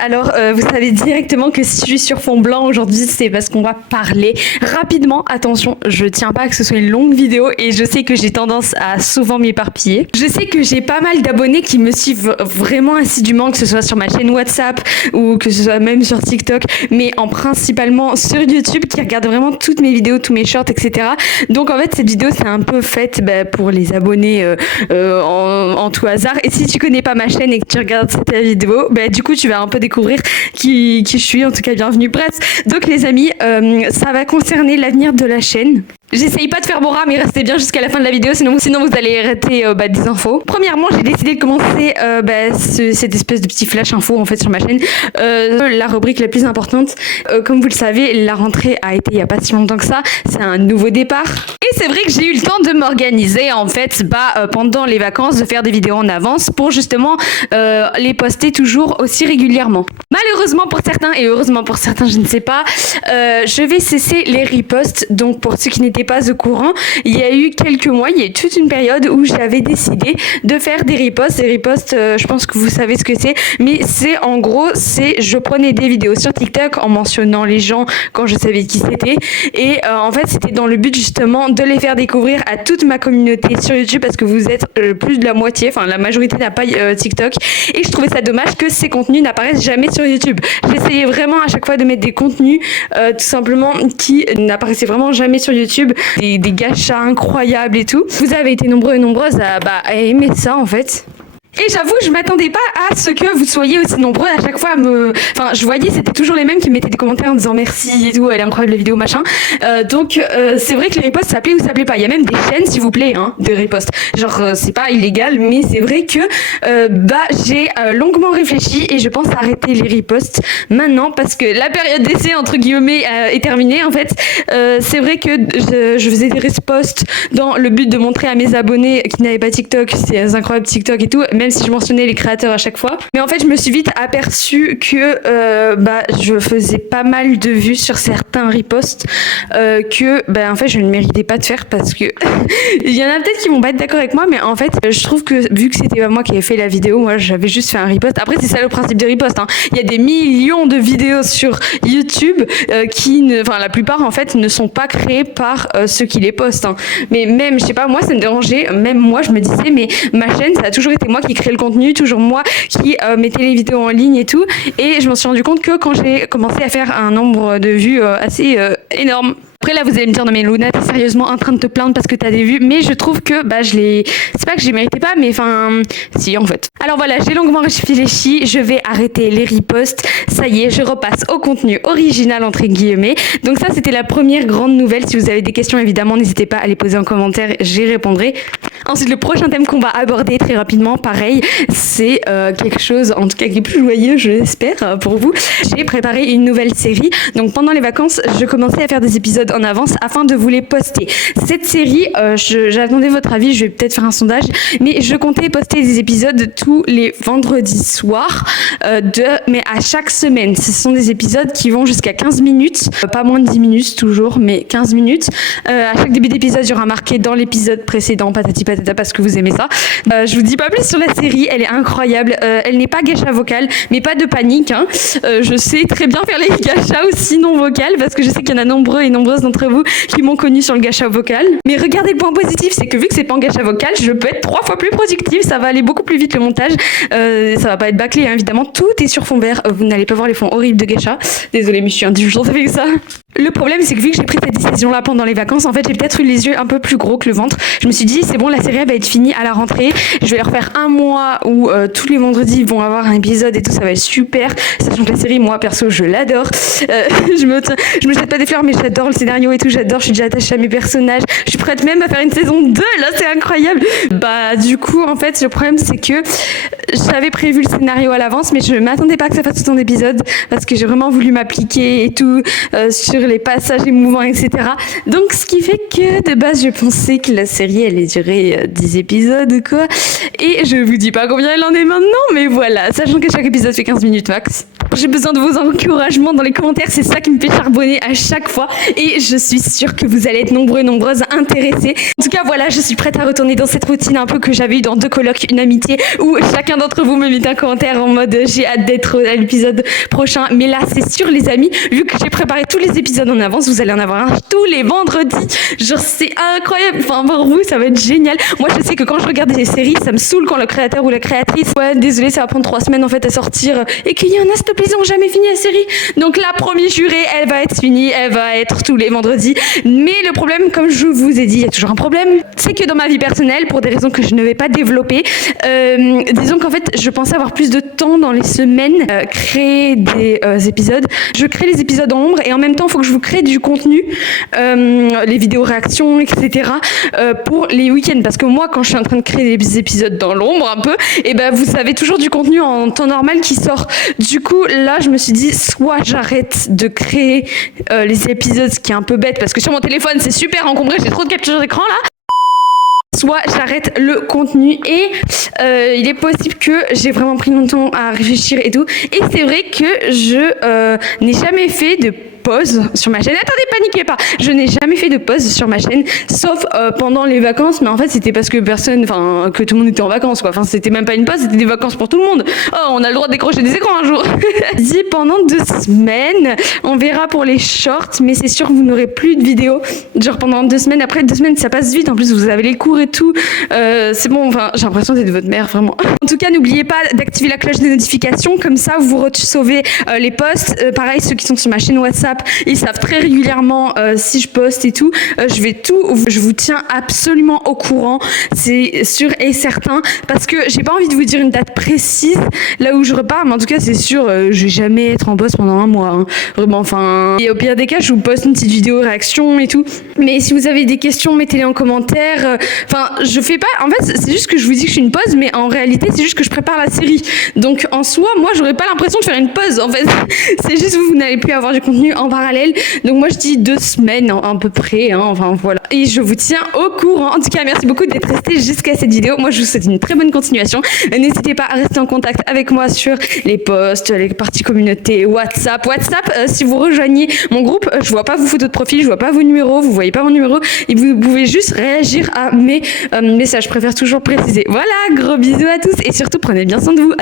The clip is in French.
Alors vous savez directement que si je suis sur fond blanc aujourd'hui, c'est parce qu'on va parler rapidement. Attention, je tiens pas à que ce soit une longue vidéo et je sais que j'ai tendance à souvent m'éparpiller. Je sais que j'ai pas mal d'abonnés qui me suivent vraiment assidûment, que ce soit sur ma chaîne WhatsApp ou que ce soit même sur TikTok, mais principalement sur YouTube, qui regardent vraiment toutes mes vidéos, tous mes shorts, etc. Donc en fait cette vidéo c'est un peu faite pour les abonnés en tout hasard. Et si tu connais pas ma chaîne et que tu regardes cette vidéo, du coup tu vas un peu découvrir qui je suis. En tout cas, bienvenue. Bref, donc les amis, ça va concerner l'avenir de la chaîne. J'essaye pas de faire Bora, mais restez bien jusqu'à la fin de la vidéo, sinon vous allez rater des infos. Premièrement, j'ai décidé de commencer cette espèce de petit flash info en fait sur ma chaîne. La rubrique la plus importante, comme vous le savez, la rentrée a été il y a pas si longtemps que ça. C'est un nouveau départ. Et c'est vrai que j'ai eu le temps de m'organiser en fait pendant les vacances, de faire des vidéos en avance pour justement les poster toujours aussi régulièrement. Malheureusement pour certains et heureusement pour certains, je ne sais pas, je vais cesser les reposts. Donc pour ceux qui n'étaient pas au courant, il y a eu quelques mois, il y a eu toute une période où j'avais décidé de faire des reposts. Des reposts, je pense que vous savez ce que c'est, mais c'est en gros, je prenais des vidéos sur TikTok en mentionnant les gens quand je savais qui c'était, et en fait c'était dans le but justement de les faire découvrir à toute ma communauté sur YouTube, parce que vous êtes plus de la moitié, enfin la majorité n'a pas TikTok, et je trouvais ça dommage que ces contenus n'apparaissent jamais sur YouTube. J'essayais vraiment à chaque fois de mettre des contenus tout simplement qui n'apparaissaient vraiment jamais sur YouTube, des gachas incroyables et tout. Vous avez été nombreux et nombreuses à aimer ça en fait. Et j'avoue, je m'attendais pas à ce que vous soyez aussi nombreux à chaque fois Enfin, je voyais, c'était toujours les mêmes qui mettaient des commentaires en disant merci et tout, elle est incroyable la vidéo, machin. Donc, c'est vrai que les reposts, ça plaît ou ça plaît pas. Il y a même des chaînes, s'il vous plaît, de reposts. Genre, c'est pas illégal, mais c'est vrai que, j'ai longuement réfléchi et je pense arrêter les reposts maintenant parce que la période d'essai, entre guillemets, est terminée, en fait. C'est vrai que je faisais des reposts dans le but de montrer à mes abonnés qui n'avaient pas TikTok, c'est incroyable TikTok et tout, même si je mentionnais les créateurs à chaque fois. Mais en fait, je me suis vite aperçue que je faisais pas mal de vues sur certains reposts que en fait, je ne méritais pas de faire parce que il y en a peut-être qui vont pas être d'accord avec moi, mais en fait, je trouve que vu que c'était pas moi qui avais fait la vidéo, moi j'avais juste fait un repost. Après, c'est ça le principe des reposts. Il y a des millions de vidéos sur YouTube la plupart en fait ne sont pas créées par ceux qui les postent. Mais même, je sais pas, moi ça me dérangeait. Même moi, je me disais, mais ma chaîne, ça a toujours été moi qui crée le contenu, toujours moi qui mettais les vidéos en ligne et tout. Et je m'en suis rendu compte que quand j'ai commencé à faire un nombre de vues assez énorme. Après là vous allez me dire non mais Luna t'es sérieusement en train de te plaindre parce que t'as des vues, mais je trouve que c'est pas que je les méritais pas, mais si en fait. Alors voilà, j'ai longuement réfléchi, je vais arrêter les reposts, ça y est, je repasse au contenu original entre guillemets. Donc ça c'était la première grande nouvelle. Si vous avez des questions évidemment n'hésitez pas à les poser en commentaire, j'y répondrai. Ensuite le prochain thème qu'on va aborder très rapidement, pareil, c'est quelque chose en tout cas qui est plus joyeux je l'espère pour vous. J'ai préparé une nouvelle série, donc pendant les vacances je commençais à faire des épisodes en avance afin de vous les poster. Cette série, j'attendais votre avis, je vais peut-être faire un sondage, mais je comptais poster des épisodes tous les vendredis soirs, mais à chaque semaine. Ce sont des épisodes qui vont jusqu'à 15 minutes, pas moins de 10 minutes toujours, mais 15 minutes. À chaque début d'épisode, il y aura marqué dans l'épisode précédent, patati patata, parce que vous aimez ça. Je vous dis pas plus sur la série, elle est incroyable. Elle n'est pas gacha vocale, mais pas de panique. Je sais très bien faire les gachas aussi non vocales, parce que je sais qu'il y en a nombreux et nombreuses d'entre vous qui m'ont connu sur le gacha vocal. Mais regardez le point positif, c'est que vu que c'est pas en gacha vocal, je peux être 3 fois plus productive, ça va aller beaucoup plus vite le montage, ça va pas être bâclé évidemment, tout est sur fond vert, vous n'allez pas voir les fonds horribles de gacha. Désolée mais je suis indulgente avec ça. Le problème c'est que vu que j'ai pris cette décision là pendant les vacances, en fait j'ai peut-être eu les yeux un peu plus gros que le ventre. Je me suis dit c'est bon, la série va être finie à la rentrée, je vais leur faire un mois où tous les vendredis ils vont avoir un épisode et tout, ça va être super, sachant que la série moi perso je l'adore. Je me jette pas des fleurs mais j'adore le scénario et tout, j'adore, je suis déjà attachée à mes personnages, je suis prête même à faire une saison 2 là, c'est incroyable. Du coup en fait le problème c'est que j'avais prévu le scénario à l'avance mais je m'attendais pas que ça fasse autant d'épisodes parce que j'ai vraiment voulu m'appliquer et tout sur les passages émouvants etc. Donc ce qui fait que de base je pensais que la série allait durer 10 épisodes quoi, et je vous dis pas combien elle en est maintenant, mais voilà, sachant que chaque épisode fait 15 minutes max. Alors j'ai besoin de vos encouragements dans les commentaires, c'est ça qui me fait charbonner à chaque fois et je suis sûre que vous allez être nombreux et nombreuses intéressés. En tout cas voilà, je suis prête à retourner dans cette routine un peu que j'avais eu dans 2 colocs, une amitié, où chacun d'entre vous me met un commentaire en mode j'ai hâte d'être à l'épisode prochain. Mais là c'est sûr les amis, vu que j'ai préparé tous les épisodes en avance, vous allez en avoir un tous les vendredis. Genre c'est incroyable, enfin pour vous ça va être génial. Moi je sais que quand je regarde des séries, ça me saoule quand le créateur ou la créatrice, ouais désolé ça va prendre 3 semaines en fait à sortir et qu'il y en a s'il te plaît ils ont jamais fini la série. Donc la première jurée elle va être finie, elle va être tous les vendredis. Mais le problème, comme je vous ai dit, il y a toujours un problème, c'est que dans ma vie personnelle, pour des raisons que je ne vais pas développer, disons qu'en fait je pensais avoir plus de temps dans les semaines, créer des épisodes. Je crée les épisodes en ombre et en même temps il faut que je vous crée du contenu, les vidéos réactions, etc. Pour les week-ends. Parce que moi quand je suis en train de créer des épisodes dans l'ombre un peu, et ben vous savez toujours du contenu en temps normal qui sort. Du coup là je me suis dit soit j'arrête de créer les épisodes, ce qui est un peu bête parce que sur mon téléphone c'est super encombré, j'ai trop de captures d'écran là. Soit j'arrête le contenu et il est possible que j'ai vraiment pris mon temps à réfléchir et tout. Et c'est vrai que je n'ai jamais fait de pause sur ma chaîne. Attendez, paniquez pas. Je n'ai jamais fait de pause sur ma chaîne, sauf pendant les vacances. Mais en fait, c'était parce que que tout le monde était en vacances, quoi. Enfin, c'était même pas une pause, c'était des vacances pour tout le monde. Oh, on a le droit de décrocher des écrans un jour. Dit pendant 2 semaines, on verra pour les shorts, mais c'est sûr que vous n'aurez plus de vidéos. Genre pendant 2 semaines. Après 2 semaines, ça passe vite. En plus, vous avez les cours et tout. C'est bon. Enfin, j'ai l'impression d'être votre mère, vraiment. En tout cas, n'oubliez pas d'activer la cloche des notifications. Comme ça, vous recevez les posts. Pareil, ceux qui sont sur ma chaîne WhatsApp. Ils savent très régulièrement si je poste et tout. Je vous tiens absolument au courant, c'est sûr et certain, parce que j'ai pas envie de vous dire une date précise là où je repars, mais en tout cas c'est sûr, je vais jamais être en poste pendant 1 mois. Hein. Vraiment, enfin. Et au pire des cas, je vous poste une petite vidéo réaction et tout. Mais si vous avez des questions, mettez-les en commentaire. Enfin, je fais pas. En fait, c'est juste que je vous dis que je suis une pause, mais en réalité, c'est juste que je prépare la série. Donc en soi, moi, j'aurais pas l'impression de faire une pause. En fait, c'est juste que vous n'allez plus avoir du contenu en parallèle. Donc moi je dis 2 semaines à peu près, hein, enfin voilà. Et je vous tiens au courant. En tout cas merci beaucoup d'être resté jusqu'à cette vidéo. Moi je vous souhaite une très bonne continuation. N'hésitez pas à rester en contact avec moi sur les posts, les parties communauté, WhatsApp. Si vous rejoignez mon groupe, je vois pas vos photos de profil, je vois pas vos numéros, vous voyez pas mon numéro et vous pouvez juste réagir à mes messages. Je préfère toujours préciser. Voilà, gros bisous à tous et surtout prenez bien soin de vous.